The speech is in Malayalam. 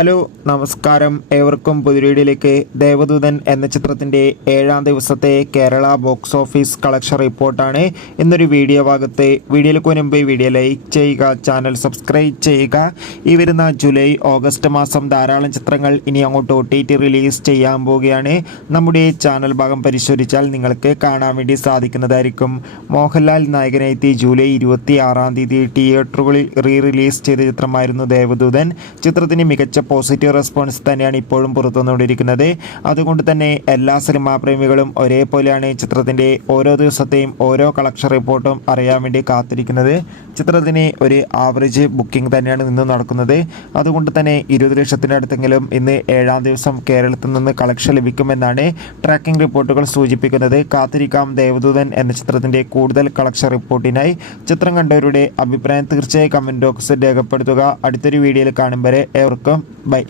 ഹലോ നമസ്കാരം, ഏവർക്കും പുതിയൊരു ദേവദൂതൻ എന്ന ചിത്രത്തിൻ്റെ 7ാം ദിവസത്തെ കേരള ബോക്സ് ഓഫീസ് കളക്ഷൻ റിപ്പോർട്ടാണ് ഇന്നൊരു വീഡിയോ ഭാഗത്ത്. വീഡിയോയിലേക്ക് മുൻപ് വീഡിയോ ലൈക്ക് ചെയ്യുക, ചാനൽ സബ്സ്ക്രൈബ് ചെയ്യുക. ഈ വരുന്ന ജൂലൈ ഓഗസ്റ്റ് മാസം ധാരാളം ചിത്രങ്ങൾ ഇനി അങ്ങോട്ട് OTT റിലീസ് ചെയ്യാൻ പോവുകയാണ്. നമ്മുടെ ചാനൽ ഭാഗം പരിശോധിച്ചാൽ നിങ്ങൾക്ക് കാണാൻ വേണ്ടി സാധിക്കുന്നതായിരിക്കും. മോഹൻലാൽ നായകനെത്തി ജൂലൈ 26-ാം തീയതി തിയേറ്ററുകളിൽ റിലീസ് ചെയ്ത ചിത്രമായിരുന്നു ദേവദൂതൻ. ചിത്രത്തിന് മികച്ച പോസിറ്റീവ് റെസ്പോൺസ് തന്നെയാണ് ഇപ്പോഴും പുറത്തുവന്നുകൊണ്ടിരിക്കുന്നത്. അതുകൊണ്ട് തന്നെ എല്ലാ സിനിമാ പ്രേമികളും ഒരേപോലെയാണ് ചിത്രത്തിൻ്റെ ഓരോ ദിവസത്തെയും ഓരോ കളക്ഷൻ റിപ്പോർട്ടും അറിയാൻ വേണ്ടി കാത്തിരിക്കുന്നത്. ചിത്രത്തിന് ഒരു ആവറേജ് ബുക്കിംഗ് തന്നെയാണ് ഇന്ന് നടക്കുന്നത്. അതുകൊണ്ട് തന്നെ 20 ലക്ഷത്തിൻ്റെ അടുത്തെങ്കിലും ഇന്ന് 7ാം ദിവസം കേരളത്തിൽ നിന്ന് കളക്ഷൻ ലഭിക്കുമെന്നാണ് ട്രാക്കിംഗ് റിപ്പോർട്ടുകൾ സൂചിപ്പിക്കുന്നത്. കാത്തിരിക്കാം ദേവദൂതൻ എന്ന ചിത്രത്തിൻ്റെ കൂടുതൽ കളക്ഷൻ റിപ്പോർട്ടിനായി. ചിത്രം കണ്ടവരുടെ അഭിപ്രായം തീർച്ചയായും കമൻറ്റ് ബോക്സിൽ രേഖപ്പെടുത്തുക. അടുത്തൊരു വീഡിയോയിൽ കാണും വരെ ഏവർക്കും ബൈ.